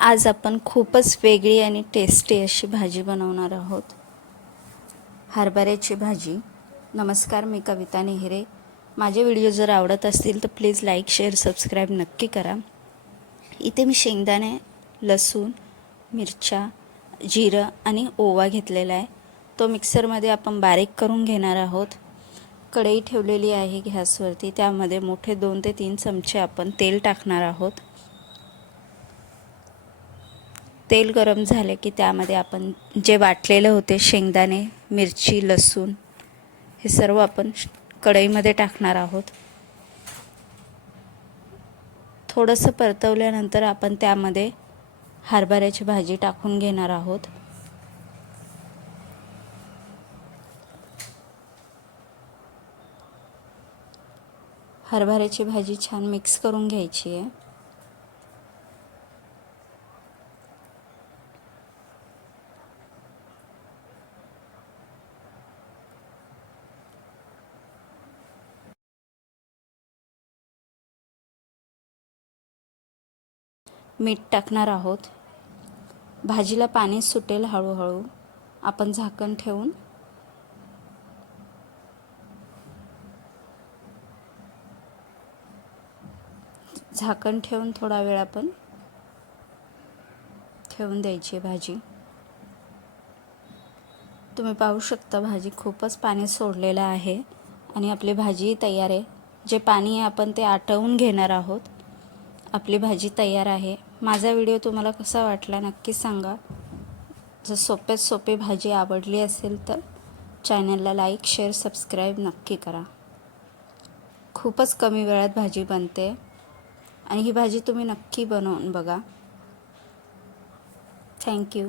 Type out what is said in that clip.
आज आपण खूपच वेगळी आणि टेस्टी अशी भाजी बनवणार आहोत, हरभऱ्याची भाजी। नमस्कार, मी कविता नेहरे। माझे व्हिडिओ जर आवडत असतील तर प्लीज लाईक, शेअर, सबस्क्राईब नक्की करा। इथे मी शेंगदाणे, लसूण, मिरच्या, जिरं आणि ओवा घेतलेला आहे। तो मिक्सरमध्ये आपण बारीक करून घेणार आहोत। कढई ठेवलेली आहे गॅसवरती, त्यामध्ये मोठे 2 ते 3 चमचे आपण तेल टाकणार आहोत। तेल गरम झाले की त्यामध्ये आपण जे वाटलेले होते शेंगदाणे, मिरची, लसूण हे सर्व आपण कढईमध्ये टाकणार आहोत। थोडंसं परतवल्यानंतर आपण त्यामध्ये हरभऱ्याची भाजी टाकून घेणार आहोत। हरभऱ्याची भाजी छान मिक्स करून घ्यायची आहे। मीठ टाकणार आहोत। भाजीला पाणी सुटेल हळूहळू। आपण झाकण ठेवून थोडा वेळ आपण ठेवून द्यायची भाजी। तुम्ही पाहू शकता भाजी खूपच पाणी सोडलेलं आहे आणि आपली भाजी तयार आहे। जे पाणी आहे आपण ते आटवून घेणार आहोत। आपली भाजी तयार आहे। माझा व्हिडिओ तुम्हाला कसा वाटला नक्की सांगा। जर सोप्यात सोपी भाजी आवडली असेल तर चॅनलला लाईक, शेअर, सबस्क्राईब नक्की करा। खूपच कमी वेळात भाजी बनते आणि ही भाजी तुम्ही नक्की बनवून बघा। थँक्यू।